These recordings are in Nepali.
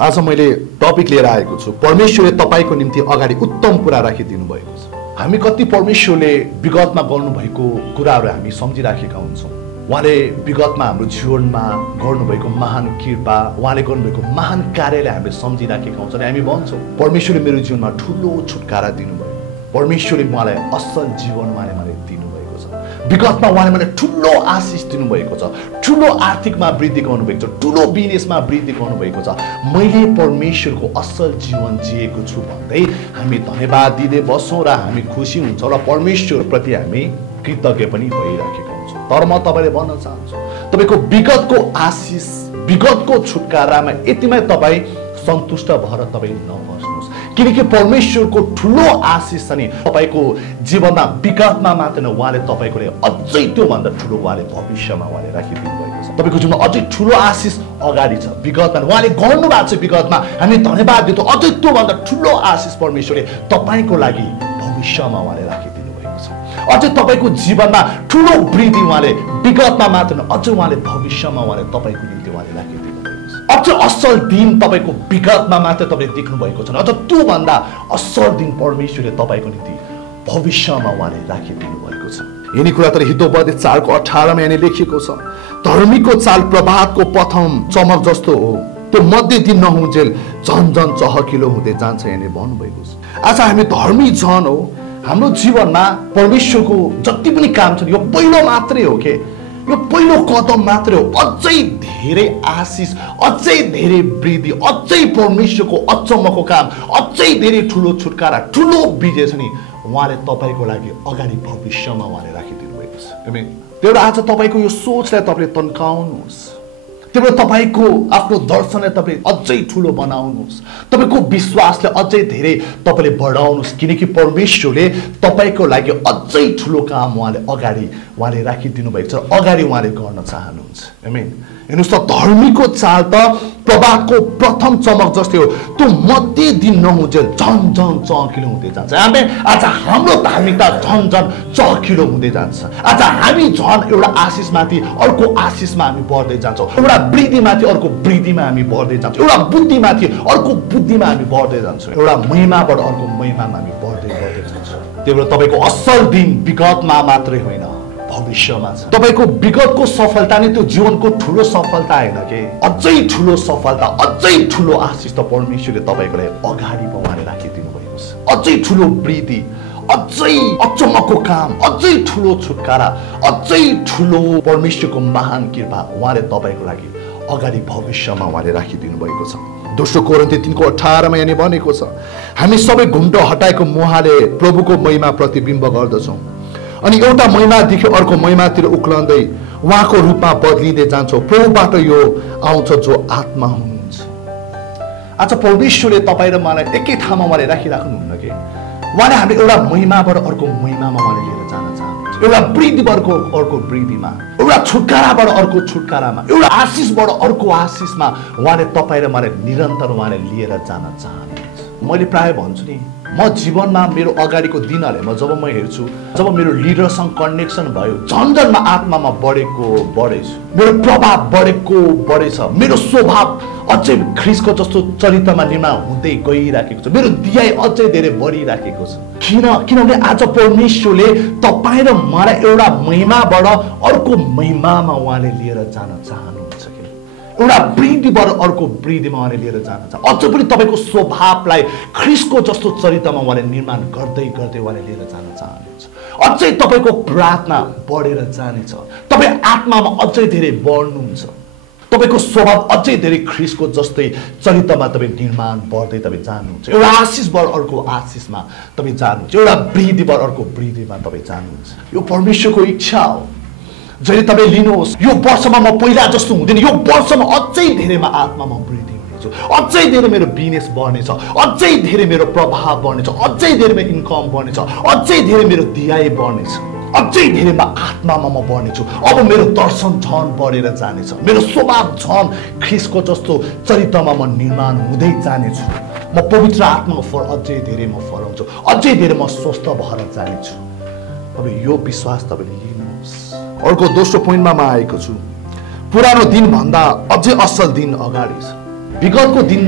आज मैले टपिक लिएर आएको छु, परमेश्वरले तपाईको निम्ति अगाडि उत्तम कुरा राखिदिनु भएको छ। हामी कति परमेश्वरले विगतमा गर्नुभएको कुराहरू हामी सम्झिराखेका हुन्छौँ। उहाँले विगतमा हाम्रो जीवनमा गर्नुभएको महान कृपा, उहाँले गर्नुभएको महान कार्यलाई हामीले सम्झिराखेका हुन्छौँ। हामी भन्छौँ परमेश्वरले मेरो जीवनमा ठुलो छुटकारा दिनुभयो, परमेश्वरले मलाई असल जीवन उहाँले मलाई दिनुभएको छ, विगतमा उहाँले मलाई ठुलो आशिष दिनुभएको छ, ठुलो आर्थिकमा वृद्धि गर्नुभएको छ, ठुलो बिजनेसमा वृद्धि गर्नुभएको छ। मैले परमेश्वरको असल जीवन जिएको छु भन्दै हामी धन्यवाद दिँदै बस्छौँ र हामी खुसी हुन्छौँ र परमेश्वरप्रति हामी कृतज्ञ पनि भइराखेका हुन्छौँ। तर म तपाईँले भन्न चाहन्छु, तपाईँको विगतको आशिष, विगतको छुटकारामा यतिमै तपाईँ सन्तुष्ट भएर तपाईँ नबस्नुहोस्, किनकि परमेश्वरको ठुलो आशिष छ नि तपाईँको जीवनमा विगतमा मात्र न, उहाँले तपाईँको अझै त्योभन्दा ठुलो उहाँले भविष्यमा उहाँले राखिदिनु भएको छ। तपाईँको जीवनमा अझै ठुलो आशिष अगाडि छ, विगतमा उहाँले गर्नुभएको छ, विगतमा हामी धन्यवाद दिन्छौँ। अझै त्योभन्दा ठुलो आशिष परमेश्वरले तपाईँको लागि भविष्यमा उहाँले राखिदिनु भएको छ। अझै तपाईँको जीवनमा ठुलो वृद्धि उहाँले विगतमा मात्र न, अझै उहाँले भविष्यमा उहाँले तपाईँको निम्ति उहाँले राखिदिनु भएको छ। अझ असल दिन तपाईँको विगतमा मात्र तपाईँले देख्नु भएको छ, अझ त्योभन्दा असल दिन परमेश्वरले तपाईँको निम्ति भविष्यमा उहाँले राखिदिनु भएको छ। यिनी कुरा तर हितोपदेश 4को 18मा यहाँ लेखिएको छ, धर्मीको चाल प्रभातको प्रथम चमक जस्तो हो, त्यो मध्य दिन नहुन्जेल झन झन चहकिलो हुँदै जान्छ यहाँ भन्नुभएको छ। आज हामी धर्मी जन हो, हाम्रो जीवनमा परमेश्वरको जति पनि काम छ यो पहिलो मात्रै हो के, यो पहिलो कदम मात्रै हो। अझै धेरै आशिष, अझै धेरै वृद्धि, अझै परमेश्वरको अचम्मको काम, अझै धेरै ठुलो छुटकारा, ठुलो विजय छ नि उहाँले तपाईँको लागि अगाडि भविष्यमा उहाँले राखिदिनु भएको छ। त्यही भएर आज तपाईँको यो सोचलाई तपाईँले तन्काउनुहोस्, त्यही भएर तपाईँको आफ्नो दर्शनलाई तपाईँ अझै ठुलो बनाउनुहोस्, तपाईँको विश्वासलाई अझै धेरै तपाईँले बढाउनुहोस्, किनकि परमेश्वरले तपाईँको लागि अझै ठुलो काम उहाँले अगाडि उहाँले राखिदिनु भएको छ, अगाडि उहाँले गर्न चाहनुहुन्छ। आमेन। हेर्नुहोस् त, धर्मीको चाल त प्रभातको प्रथम चमक जस्तै हो, त्यो मध्य दिन नहुन्जेल झन झन चहकिलो हुँदै जान्छ। आमेन। आज हाम्रो धार्मिकता झन झन चहकिलो हुँदै जान्छ। आज हामी झन एउटा आशिषमाथि अर्को आशिषमा हामी बढ्दै जान्छौँ, एउटा वृद्धिमाथि अर्को वृद्धिमा हामी बढ्दै जान्छौँ, एउटा बुद्धिमाथि अर्को बुद्धिमा हामी बढ्दै जान्छौँ, एउटा महिमाबाट अर्को महिमामा हामी बढ्दै जान्छौँ। त्यही भएर तपाईँको असल दिन विगतमा मात्रै होइन, भविष्यमा छ। तपाईँको विगतको सफलता नै त्यो जीवनको ठुलो सफलता होइन के, अझै ठुलो सफलता, अझै ठुलो आशिष त परमेश्वरले तपाईँको लागि अगाडि उहाँले राखिदिनु भएको छ। अझै ठुलो वृद्धि, अझै अचम्मको काम, अझै ठुलो छुटकारा, अझै ठुलो परमेश्वरको महान कृपा उहाँले तपाईँको लागि अगाडि भविष्यमा उहाँले राखिदिनु भएको छ। दोस्रो कोरिन्थी 3:18मा यहाँ भनेको छ, हामी सबै घुम्टो हटाएको मुहाले प्रभुको महिमा प्रतिबिम्ब गर्दछौँ अनि एउटा महिमादेखि अर्को महिमातिर उक्लँदै उहाँको रूपमा बदलिँदै जान्छौँ। प्रभुबाट यो आउँछ जो आत्मा हुनुहुन्छ। आज परमेश्वरले तपाईँ र मलाई एकै ठाउँमा उहाँले राखिराख्नुहुन्न कि, उहाँले हामीले एउटा महिमाबाट अर्को महिमामा उहाँले लिएर जान चाहनुहुन्छ, एउटा वृद्धिबाट अर्को वृद्धिमा, एउटा छुटकाराबाट अर्को छुटकारामा, एउटा आशिषबाट अर्को आशिषमा उहाँले तपाईँ र मलाई निरन्तर उहाँले लिएर जान चाहनुहुन्छ। मैले प्राय भन्छु नि, म जीवनमा मेरो अगाडिको दिनहरूमा जब म हेर्छु, जब मेरो लिडरसँग कनेक्सन भयो, झन् झन् म आत्मामा बढेछु, मेरो प्रभाव बढेछ, मेरो स्वभाव अझै ख्रिस्टको जस्तो चरित्रमा निर्माण हुँदै गइराखेको छ, मेरो दियाई अझै धेरै बढिराखेको छ। किनभने आज परमेश्वरले तपाईँ र मलाई एउटा महिमाबाट अर्को महिमामा उहाँले लिएर जान चाहनुहुन्छ कि, एउटा वृद्धिबाट अर्को वृद्धिमा उहाँले लिएर जान चाहन्छ। अझ पनि तपाईँको स्वभावलाई ख्रिस्टको जस्तो चरित्रमा उहाँले निर्माण गर्दै गर्दै उहाँले लिएर जान चाहनुहुन्छ। अझै तपाईँको प्रार्थना बढेर जानेछ, तपाईँ आत्मामा अझै धेरै बढ्नुहुन्छ, तपाईँको स्वभाव अझै धेरै ख्रिस्टको जस्तै चरित्रमा तपाईँ निर्माण बढ्दै तपाईँ जानुहुन्छ, एउटा आशिषबाट अर्को आशिषमा तपाईँ जानुहुन्छ, एउटा वृद्धिबाट अर्को वृद्धिमा तपाईँ जानुहुन्छ। यो परमेश्वरको इच्छा हो। जहिले तपाईँ लिनुहोस्, यो वर्षमा म पहिला जस्तो हुँदैन, यो वर्षमा अझै धेरै म आत्मामा वृद्धि हुनेछु, अझै धेरै मेरो बिजनेस बढ्नेछ, अझै धेरै मेरो प्रभाव बढ्नेछ, अझै धेरै मेरो इन्कम बढ्नेछ, अझै धेरै मेरो दियाई बढ्नेछ, अझै धेरै म आत्मामा म बढ्नेछु। अब मेरो दर्शन झन बढेर जानेछ, मेरो स्वभाव झन ख्रिस्टको जस्तो चरित्रमा म निर्माण हुँदै जानेछु, म पवित्र आत्माको फल अझै धेरै म फलाउँछु, अझै धेरै म स्वस्थ भएर जानेछु। अब यो विश्वास तपाईँले लिनुहोस्। अर्को दोस्रो पोइन्टमा म आएको छु, पुरानो दिन भन्दा अझै असल दिन अगाडि छ। विगतको दिन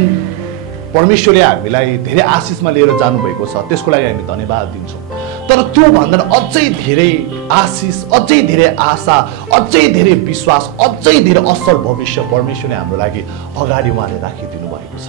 परमेश्वरले हामीलाई धेरै आशिषमा लिएर जानुभएको छ, त्यसको लागि हामी धन्यवाद दिन्छौँ। तर त्यो भन्दा अझै धेरै आशिष, अझै धेरै आशा, अझै धेरै विश्वास, अझै धेरै असल भविष्य परमेश्वरले हाम्रो लागि अगाडि उहाँले राखिदिनु भएको छ।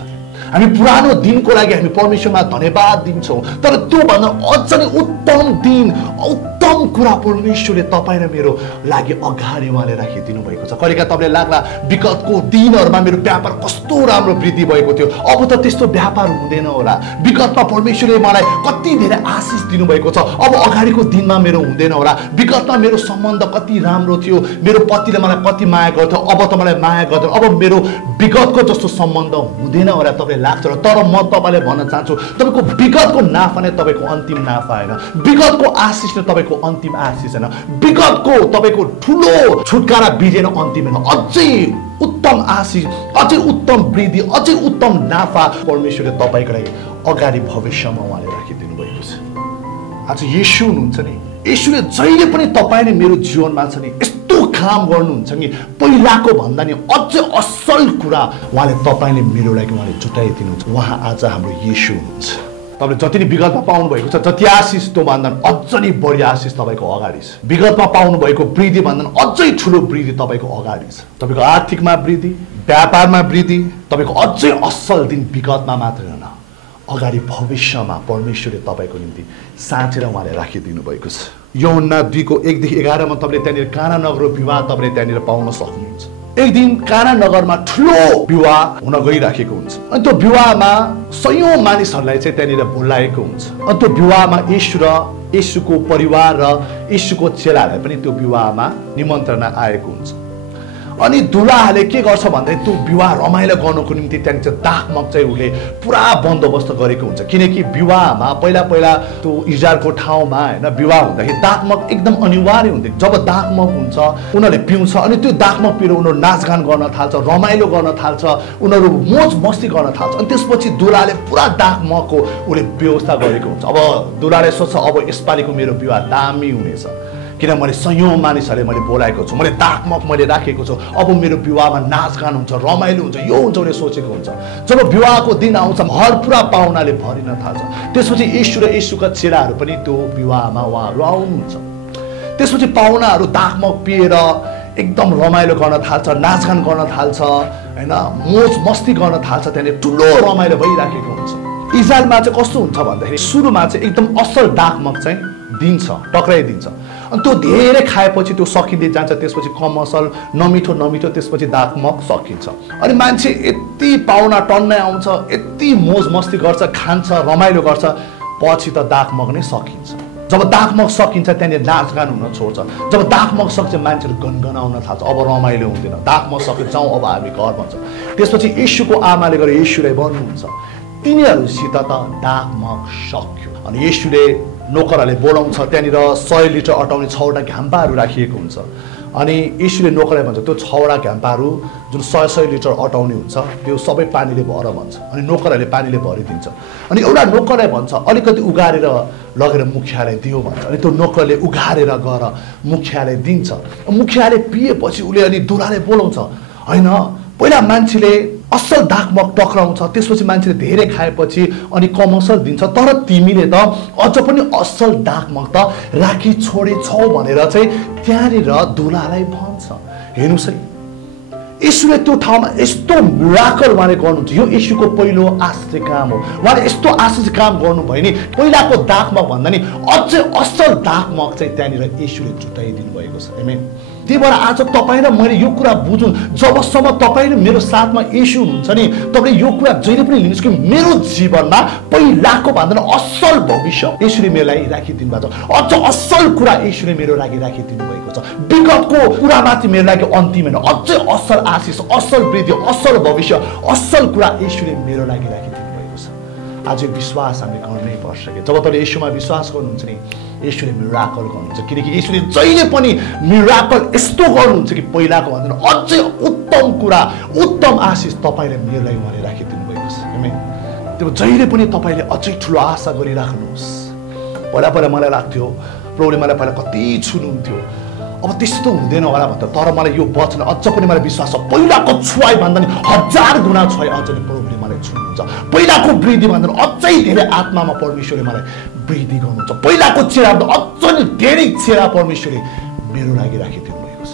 हामी पुरानो दिनको लागि हामी परमेश्वरमा धन्यवाद दिन्छौँ, तर त्योभन्दा अझ नै उत्तम दिन, उत्तम कुरा परमेश्वरले तपाईँ र मेरो लागि अगाडि उहाँले राखिदिनु भएको छ। कहिलेका तपाईँलाई लाग्ला विगतको दिनहरूमा मेरो व्यापार कस्तो राम्रो वृद्धि भएको थियो, अब त त्यस्तो व्यापार हुँदैन होला। विगतमा परमेश्वरले मलाई कति धेरै आशिष दिनुभएको छ, अब अगाडिको दिनमा मेरो हुँदैन होला। विगतमा मेरो सम्बन्ध कति राम्रो थियो, मेरो पतिले मलाई कति माया गर्थ्यो, अब त मलाई माया गर्दैन, अब मेरो विगतको जस्तो सम्बन्ध हुँदैन होला तपाईँ लाग्छ। तर म तपाईँलाई भन्न चाहन्छु, तपाईँको विगतको नाफा नै तपाईँको अन्तिम नाफा होइन, विगतको आशिष नै तपाईँको अन्तिम आशिष होइन, विगतको तपाईँको ठुलो छुटकारा बिजेन अन्तिम होइन। अझै उत्तम आशिष, अझै उत्तम वृद्धि, अझै उत्तम नाफा परमेश्वरले तपाईँको लागि अगाडि भविष्यमा उहाँले राखिदिनु भएको छ। आज येशू हुनुहुन्छ नि, येशूले जहिले पनि तपाईँले मेरो जीवनमा छ नि यस्तो काम गर्नुहुन्छ नि, पहिलाको भन्दा नि अझै असल कुरा उहाँले तपाईँले मेरो लागि उहाँले जुटाइदिनुहुन्छ। उहाँ आज हाम्रो येशू हुनुहुन्छ। तपाईँले जति नै विगतमा पाउनु भएको छ, जति आशिष त्यो भन्दा अझ नै बढी आशिष तपाईँको अगाडि छ। विगतमा पाउनु भएको वृद्धि भन्दा अझै ठुलो वृद्धि तपाईँको अगाडि छ। तपाईँको आर्थिकमा वृद्धि, व्यापारमा वृद्धि, तपाईँको अझै असल दिन विगतमा मात्र होइन, अगाडि भविष्यमा परमेश्वरले तपाईँको निम्ति साँचेर उहाँले राखिदिनु भएको छ। यूहन्ना 2:1-11 तपाईँले त्यहाँनिर काना नगर विवाह तपाईँले त्यहाँनिर पाउन सक्नुहुन्छ। एक दिन काना नगरमा ठुलो विवाह हुन गइराखेको हुन्छ, अनि त्यो विवाहमा सयौं मानिसहरूलाई चाहिँ त्यहाँनिर बोलाएको हुन्छ। अनि त्यो विवाहमा येशू र येशूको परिवार र येशूको चेलाहरूलाई पनि त्यो विवाहमा निमन्त्रणा आएको हुन्छ। अनि दुलाहाले के गर्छ भन्दाखेरि त्यो विवाह रमाइलो गर्नको निम्ति त्यहाँ चाहिँ दागमग चाहिँ उसले पुरा बन्दोबस्त गरेको हुन्छ। किनकि विवाहमा पहिला त्यो इजरायलको ठाउँमा होइन विवाह हुँदाखेरि दागमग एकदम अनिवार्य हुन्थ्यो। जब दागमग हुन्छ उनीहरूले पिउँछ, अनि त्यो दागमग पिएर उनीहरू नाचगान गर्न थाल्छ, रमाइलो गर्न थाल्छ, उनीहरू मोज मस्ती गर्न थाल्छ। अनि त्यसपछि दुलाले पुरा दागमगको उसले व्यवस्था गरेको हुन्छ। अब दुलाले सोच्छ अब यसपालिको मेरो विवाह दामी हुनेछ, किन मैले सयौं मानिसहरूले मैले बोलाएको छु, मैले दागमग मैले राखेको छु, अब मेरो विवाहमा नाचगान हुन्छ, रमाइलो हुन्छ, यो हुन्छ उसले सोचेको हुन्छ। जब विवाहको दिन आउँछ हर पुरा पाहुनाले भरिन थाल्छ। त्यसपछि येशू र येशूका चेलाहरू पनि त्यो विवाहमा उहाँहरू आउनुहुन्छ। त्यसपछि पाहुनाहरू दागमग पिएर एकदम रमाइलो गर्न थाल्छ, नाचगान गर्न थाल्छ, होइन मोज मस्ती गर्न थाल्छ। त्यहाँनिर ठुलो रमाइलो भइराखेको हुन्छ। इजरायलमा चाहिँ कस्तो हुन्छ भन्दाखेरि सुरुमा चाहिँ एकदम असल दागमग चाहिँ दिन्छ, टक्राइदिन्छ। अनि त्यो धेरै खाएपछि त्यो सकिँदै जान्छ। त्यसपछि कम असल नमिठो नमिठो, त्यसपछि दागमग सकिन्छ। अनि मान्छे यति पाहुना टन्नै आउँछ, यति मोज मस्ती गर्छ, खान्छ, रमाइलो गर्छ, पछि त दागमग नै सकिन्छ। जब दागमग सकिन्छ त्यहाँनिर नाचगान हुन छोड्छ। जब दागमग सक्छ मान्छेहरू गनगनाउन थाल्छ, अब रमाइलो हुँदैन, दागमग सक्यो जाउँ अब हामी घर भन्छ। त्यसपछि येशूको आमाले गएर येशूलाई भन्नुहुन्छ तिनीहरूसित त दागमग सक्यो। अनि येशूले नोकरहरूले बोलाउँछ, त्यहाँनिर 100 लिटर अटाउने 6वटा घ्याम्पाहरू राखिएको हुन्छ। अनि येशूले नोकरलाई भन्छ त्यो 6वटा घ्याम्पाहरू जुन 100 लिटर अटाउने हुन्छ त्यो सबै पानीले भर भन्छ। अनि नोकरहरूले पानीले भरिदिन्छ। अनि एउटा नोकरलाई भन्छ अलिकति उगारेर लगेर मुखियालाई दियो भन्छ। अनि त्यो नोकरले उगारेर गएर मुखियालाई दिन्छ। मुखियाले पिएपछि उसले अनि दुलाले बोलाउँछ, होइन पहिला मान्छेले असल दागमग टक्राउँछ, त्यसपछि मान्छेले धेरै खाएपछि अनि कम असल दिन्छ, तर तिमीले त अझ पनि असल दागमग त राखी छोडेछौ भनेर चाहिँ त्यहाँनिर दुलालाई भन्छ। हेर्नुहोस् है, येशूले त्यो ठाउँमा यस्तो मिराकल उहाँले गर्नुहुन्छ। यो येशूको पहिलो आश्चर्य काम हो। उहाँले यस्तो आश्चर्य काम गर्नुभयो नि, पहिलाको दागमग भन्दा नि अझै असल दागमग चाहिँ त्यहाँनिर येशूले जुटाइदिनु भएको छ। आमेन। त्यही भएर आज तपाईँ र मैले यो कुरा बुझौँ, जबसम्म तपाईँ र मेरो साथमा येशू हुनुहुन्छ नि, तपाईँले यो कुरा जहिले पनि लिनुहोस् कि मेरो जीवनमा पहिलाको भन्दा असल भविष्य येशूले मेरो लागि राखिदिनु भएको छ। अझ असल कुरा येशूले मेरो लागि राखिदिनु भएको छ। विगतको कुरामाथि मेरो लागि अन्तिम होइन, अझै असल आशिष, असल वृद्धि, असल भविष्य, असल कुरा येशूले मेरो लागि राखिदिनु भएको छ। आज विश्वास हामी गर्नै पर्छ कि जब तपाईले येशूमा विश्वास गर्नुहुन्छ नि येशूले मिराकल गर्नुहुन्छ। किनकि येशूले जहिले पनि मिराकल यस्तो गर्नुहुन्छ कि पहिलाको भन्दा अझै उत्तम कुरा, उत्तम आशिष तपाईले मेरो लागि उहाँले राखिदिनु भएको छ। आमेन। त्यो जहिले पनि तपाईले अझै ठुलो आशा गरिराख्नुहोस्। पहिला मलाई लाग्थ्यो प्रभुले मलाई पहिला कति छुनुहुन्थ्यो, अब त्यस्तो हुँदैन होला भन्दा तर मलाई यो वचन अझ पनि मलाई विश्वास छ पहिलाको छुवाई भन्दा नि 1000 गुणा छुवाई अझ पनि प्रभुले मलाई छुनुहुन्छ पहिलाको वृद्धि भन्दा अझै धेरै आत्मामा परमेश्वरले मलाई वृद्धि गर्नुहुन्छ पहिलाको चेहरा अझ नि धेरै चेहरा परमेश्वरले मेरो लागि राखिदिनु भएको छ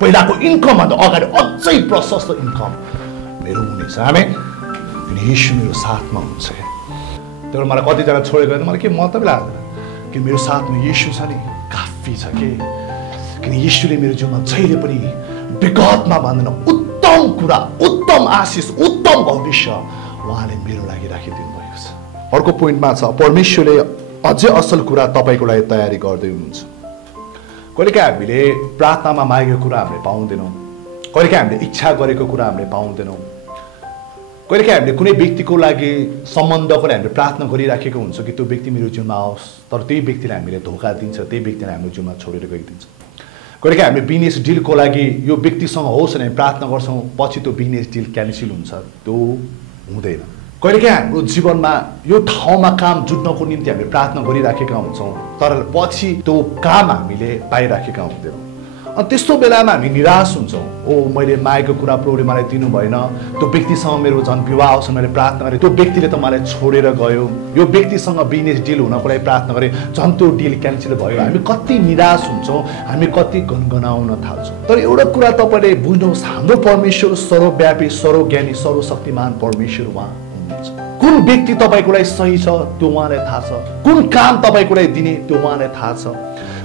पहिलाको इन्कम भन्दा अगाडि अझै प्रशस्त इन्कम मेरो हुनेछ आमेन किन येशू मेरो साथमा हुन्छ तर मलाई कतिजना छोडेको मलाई के मतलब लाग्दैन कि मेरो साथमा येशू छ नि काफी छ के किन येशूले मेरो जीवनमा जहिले पनि विगतमा भन्दैन उत्तम कुरा उत्तम आशिष उत्तम भविष्य उहाँले मेरो लागि राखिदिनु भएको छ अर्को पोइन्टमा छ परमेश्वरले अझै असल कुरा तपाईको लागि तयारी गर्दै हुनुहुन्छ कहिलेकाहीँ हामीले प्रार्थनामा मागेको कुरा हामीले पाउँदैनौँ कहिलेकाहीँ हामीले इच्छा गरेको कुरा हामीले पाउँदैनौँ कहिलेकाहीँ हामीले कुनै व्यक्तिको लागि सम्बन्धको लागि हामीले प्रार्थना गरिराखेको हुन्छ कि त्यो व्यक्ति मेरो जीवनमा आओस् तर त्यही व्यक्तिलाई हामीले धोका दिन्छ त्यही व्यक्तिलाई हाम्रो जीवनमा छोडेर गइदिन्छ कहिलेकाहीँ हामीले बिजनेस डिलको लागि यो व्यक्तिसँग होस् भने प्रार्थना गर्छौँ पछि त्यो बिजनेस डिल क्यान्सल हुन्छ त्यो हुँदैन कहिलेकाहीँ हाम्रो जीवनमा यो ठाउँमा काम जुट्नको निम्ति हामीले प्रार्थना गरिराखेका हुन्छौँ तर पछि त्यो काम हामीले पाइराखेका हुँदैनौँ अनि त्यस्तो बेलामा हामी निराश हुन्छौँ ओ मैले मागेको कुरा प्रभुले मलाई दिनु भएन त्यो व्यक्तिसँग मेरो झन् विवाह होस् मैले प्रार्थना गरेँ त्यो व्यक्तिले त मलाई छोडेर गयो यो व्यक्तिसँग बिजनेस डिल हुनको लागि प्रार्थना गरेँ झन् त्यो डिल क्यान्सल भयो हामी कति निराश हुन्छौँ हामी कति गनगनाउन थाल्छौँ तर एउटा कुरा तपाईँले बुझ्नुहोस् हाम्रो परमेश्वर सर्वव्यापी सर्वज्ञानी सर्वशक्तिमान परमेश्वर उहाँ हुनुहुन्छ कुन व्यक्ति तपाईँको लागि सही छ त्यो उहाँलाई थाहा छ कुन काम तपाईँको लागि दिने त्यो उहाँलाई थाहा छ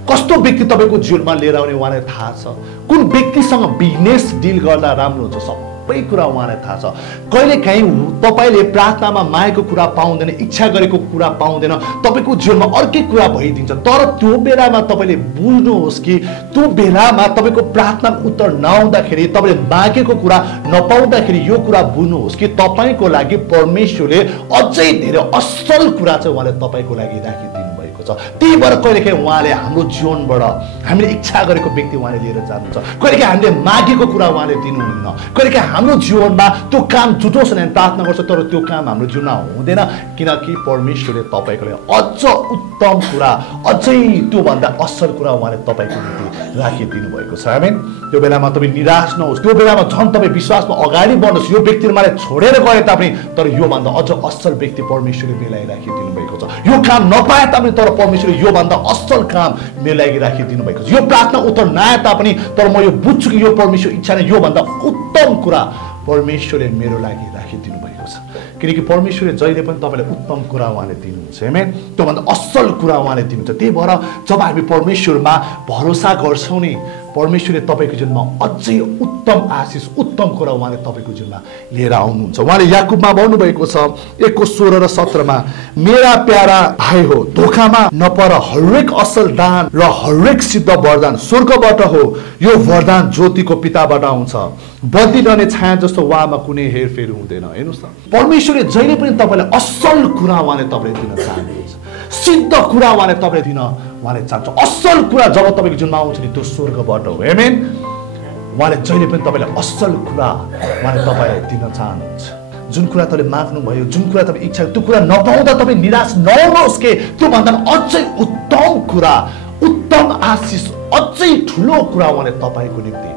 कस्तो व्यक्ति तपाईको जीवनमा लिएर आउने उहाँलाई थाहा छ कुन व्यक्तिसँग बिजनेस डिल गर्दा राम्रो हुन्छ सबै कुरा उहाँलाई थाहा छ कहिलेकाहीँ तपाईँले प्रार्थनामा मागेको कुरा पाउँदैन इच्छा गरेको कुरा पाउँदैन तपाईँको जीवनमा अर्कै कुरा भइदिन्छ तर त्यो बेलामा तपाईँले बुझ्नुहोस् कि त्यो बेलामा तपाईँको प्रार्थनाको उत्तर नआउँदाखेरि तपाईँले मागेको कुरा नपाउँदाखेरि यो कुरा बुझ्नुहोस् कि तपाईँको लागि परमेश्वरले अझै धेरै असल कुरा चाहिँ उहाँले तपाईँको लागि राखिदिनु त्यही भएर कहिलेकाहीँ उहाँले हाम्रो जीवनबाट हामीले इच्छा गरेको व्यक्ति उहाँले लिएर जानुहुन्छ कहिलेकाहीँ हामीले मागेको कुरा उहाँले दिनुहुन्न कहिलेकाहीँ हाम्रो जीवनमा त्यो काम जुटोस् भने प्रार्थना गर्छ तर त्यो काम हाम्रो जीवनमा हुँदैन किनकि परमेश्वरले तपाईँको लागि अझ उत्तम कुरा अझै त्योभन्दा असल कुरा उहाँले तपाईँको निम्ति राखिदिनु भएको छ आमेन त्यो बेलामा तपाईँ निराश नहोस् त्यो बेलामा झन् तपाईँ विश्वासमा अगाडि बढ्नुहोस् यो व्यक्तिले मलाई छोडेर गए तापनि तर योभन्दा अझ असल व्यक्ति परमेश्वरले मेरो लागि राखिदिनु भएको छ यो काम नपाए तापनि तर परमेश्वरले योभन्दा असल काम मेरो लागि राखिदिनु भएको छ यो प्रार्थना उत्तर नआए तापनि तर म यो बुझ्छु कि यो परमेश्वर इच्छा नै योभन्दा उत्तम कुरा परमेश्वरले मेरो लागि राखिदिनु भएको छ किनकि परमेश्वरले जहिले पनि तपाईँलाई उत्तम कुरा उहाँले दिनुहुन्छ आमेन त्योभन्दा असल कुरा उहाँले दिनुहुन्छ त्यही भएर जब हामी परमेश्वरमा भरोसा गर्छौँ नि परमेश्वरले तपाईँको जीवनमा अझै उत्तम आशिष उत्तम कुरा उहाँले तपाईँको जीवनमा लिएर आउनुहुन्छ उहाँले याकुबमा भन्नुभएको छ 1:16 र 17 मेरा प्यारा भाइ हो धोखामा नपर हरेक असल दान र हरेक सिद्ध वरदान स्वर्गबाट हो यो वरदान ज्योतिको पिताबाट आउँछ बदलिरहने छाया जस्तो उहाँमा कुनै हेरफेर हुँदैन हेर्नुहोस् न परमेश्वरले जहिले पनि तपाईँलाई असल कुरा उहाँले तपाईँले दिन चाहनुहुन्छ सिद्ध कुरा उहाँले तपाईँले दिन उहाँले चाहन्छ असल कुरा जब तपाईँको जीवनमा आउँछ नि त्यो स्वर्गबाट हो आमेन उहाँले जहिले पनि तपाईँलाई असल कुरा उहाँले तपाईँलाई दिन चाहनुहुन्छ जुन कुरा तपाईँले माग्नुभयो जुन कुरा तपाईँ इच्छा त्यो कुरा नपाउँदा तपाईँ निराश नहुनुहोस् के त्योभन्दा अझै उत्तम कुरा उत्तम आशिष अझै ठुलो कुरा उहाँले तपाईँको निम्ति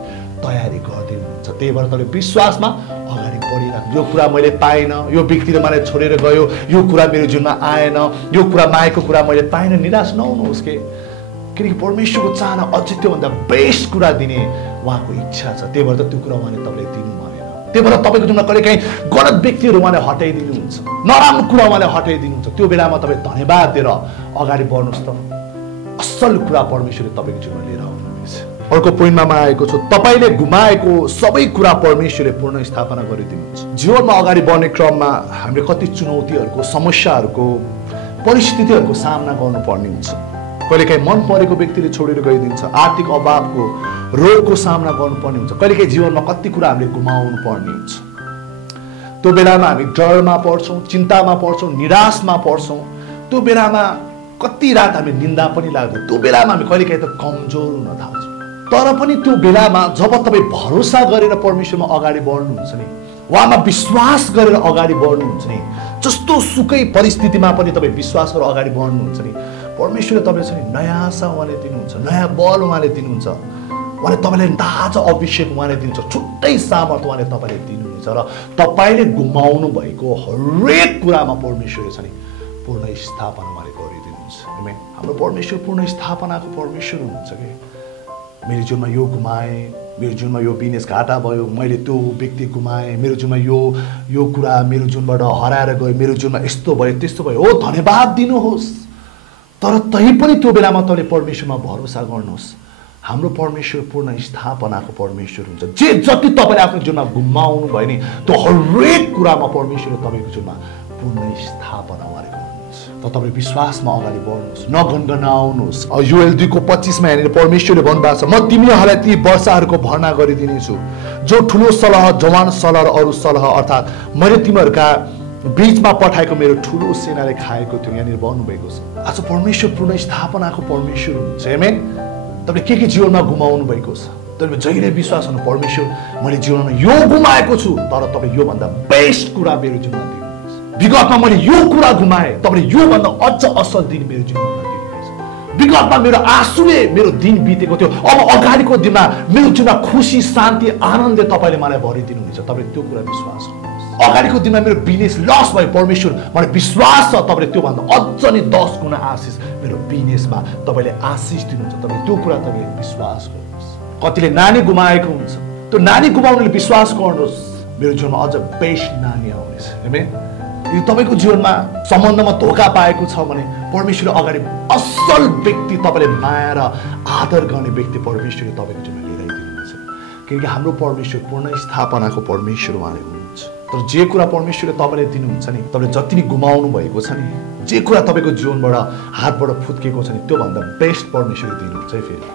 तयारी गरिदिनुहुन्छ त्यही भएर तपाईँले विश्वासमा अगाडि बढिराख्नु यो कुरा मैले पाएन यो व्यक्तिले मलाई छोडेर गयो यो कुरा मेरो जीवनमा आएन यो कुरा मागेको कुरा मैले पाएन निराश नहुनुहोस् के किनकि परमेश्वरको चाहना अझै त्योभन्दा बेस्ट कुरा दिने उहाँको इच्छा छ त्यही भएर त त्यो कुरा उहाँले तपाईँले दिनु भएन त्यही भएर तपाईँको जीवनमा कहिलेकाहीँ गलत व्यक्तिहरू उहाँले हटाइदिनुहुन्छ नराम्रो कुरा उहाँले हटाइदिनुहुन्छ त्यो बेलामा तपाईँ धन्यवाद दिएर अगाडि बढ्नुहोस् त असल कुरा परमेश्वरले तपाईँको जीवनमा लिएर आउनुहुनेछ अर्को पोइन्टमा आएको छ तपाईँले गुमाएको सबै कुरा परमेश्वरले पूर्ण स्थापना गरिदिनुहुन्छ जीवनमा अगाडि बढ्ने क्रममा हामीले कति चुनौतीहरूको समस्याहरूको परिस्थितिहरूको सामना गर्नुपर्ने हुन्छ कहिलेकाहीँ मन परेको व्यक्तिले छोडेर गइदिन्छ आर्थिक अभावको रोगको सामना गर्नुपर्ने हुन्छ कहिलेकाहीँ जीवनमा कति कुरा हामीले गुमाउनु पर्ने हुन्छ त्यो बेलामा हामी डरमा पर्छौँ चिन्तामा पर्छौँ निराशमा पर्छौँ त्यो बेलामा कति रात हामी निन्दा पनि लाग्दैन त्यो बेलामा हामी कहिलेकाहीँ त कमजोर हुन थाल्छौँ तर पनि त्यो बेलामा जब तपाईँ भरोसा गरेर परमेश्वरमा अगाडि बढ्नुहुन्छ नि उहाँमा विश्वास गरेर अगाडि बढ्नुहुन्छ नि जस्तो सुकै परिस्थितिमा पनि तपाईँ विश्वास गरेर अगाडि बढ्नुहुन्छ नि परमेश्वरले तपाईँसँग नयाँ आशा उहाँले दिनुहुन्छ नयाँ बल उहाँले दिनुहुन्छ उहाँले तपाईँलाई ताजा अभिषेक उहाँले दिनुहुन्छ, छुट्टै सामर्थ उहाँले तपाईँले दिनुहुन्छ र तपाईँले गुमाउनु भएको हरेक कुरामा परमेश्वरले छ नि पूर्ण स्थापना उहाँले गरिदिनुहुन्छ। आमेन। हाम्रो परमेश्वर पूर्ण स्थापनाको परमेश्वर हुनुहुन्छ कि मेरो जीवनमा यो गुमाएँ, मेरो जीवनमा यो बिजनेस घाटा भयो, मैले त्यो व्यक्ति गुमाएँ, मेरो जीवनमा यो कुरा मेरो जीवनबाट हराएर गयो, मेरो जीवनमा यस्तो भयो त्यस्तो भयो, हो धन्यवाद दिनुहोस्। तर तै पनि त्यो बेलामा तपाईँले परमेश्वरमा भरोसा गर्नुहोस्। हाम्रो परमेश्वर पूर्ण स्थापनाको परमेश्वर हुन्छ। जे जति तपाईँले आफ्नो जीवनमा गुमाउनु भयो नि त्यो हरेक कुरामा परमेश्वरले तपाईँको जीवनमा पूर्ण स्थापना उहाँले गर्नुहुन्छ। त तपाईँ विश्वासमा अगाडि बढ्नुहोस्, नगनगनाउनुहोस्। योएल 2:25 हेरेर परमेश्वरले भन्नुभएको छ, म तिमीहरूलाई ती वर्षाहरूको भर्ना गरिदिनेछु जो ठुलो सलह, जवान सलह र अरू सलह अर्थात् मैले तिमीहरूका बीचमा पठाएको मेरो ठुलो सेनाले खाएको थियो। यहाँनिर भन्नुभएको छ आज परमेश्वर पूर्ण स्थापनाको परमेश्वर हुनुहुन्छ। आमेन। तपाईँले के जीवनमा गुमाउनु भएको छ, तपाईँले जहिले विश्वास गर्नु परमेश्वर मैले जीवनमा यो गुमाएको छु तर तपाईँ योभन्दा बेस्ट कुरा मेरो जीवनमा दिनुहुन्छ। विगतमा मैले यो कुरा गुमाएँ, तपाईँले योभन्दा अझ असल दिन मेरो जीवनमा दिनुहुन्छ। विगतमा मेरो आँसुले मेरो दिन बितेको थियो, अब अगाडिको दिनमा मेरो जीवनमा खुसी, शान्ति, आनन्दले तपाईँले मलाई भरिदिनुहुनेछ। तपाईँले त्यो कुरा विश्वास गर्नुहोस्। अगाडिको दिनमा मेरो बिजनेस लस भयो, परमेश्वर मलाई विश्वास छ तपाईँले त्योभन्दा अझ नै 10 गुणा आशिष मेरो बिजनेसमा तपाईँले आशिष दिनुहुन्छ। तपाईँ त्यो कुरा तपाईँले विश्वास गर्नुहोस्। कतिले नानी गुमाएको हुन्छ, त्यो नानी गुमाउनेले विश्वास गर्नुहोस् मेरो जीवनमा अझ बेस्ट नानी आउनेछ। आमेन। यदि तपाईँको जीवनमा सम्बन्धमा धोका पाएको छ भने परमेश्वरले अगाडि असल व्यक्ति, तपाईँले माया र आदर गर्ने व्यक्ति परमेश्वरले तपाईँको जीवनमा लिएर आइदिनुहुन्छ। किनकि हाम्रो परमेश्वर पूर्ण स्थापनाको परमेश्वर उहाँले हुनुहुन्छ। तर जे कुरा परमेश्वरले तपाईँले दिनुहुन्छ नि, तपाईँले जति नै गुमाउनु भएको छ नि, जे कुरा तपाईँको जीवनबाट हातबाट फुत्केको छ नि त्योभन्दा बेस्ट परमेश्वरले दिनुहुन्छ है फेरि।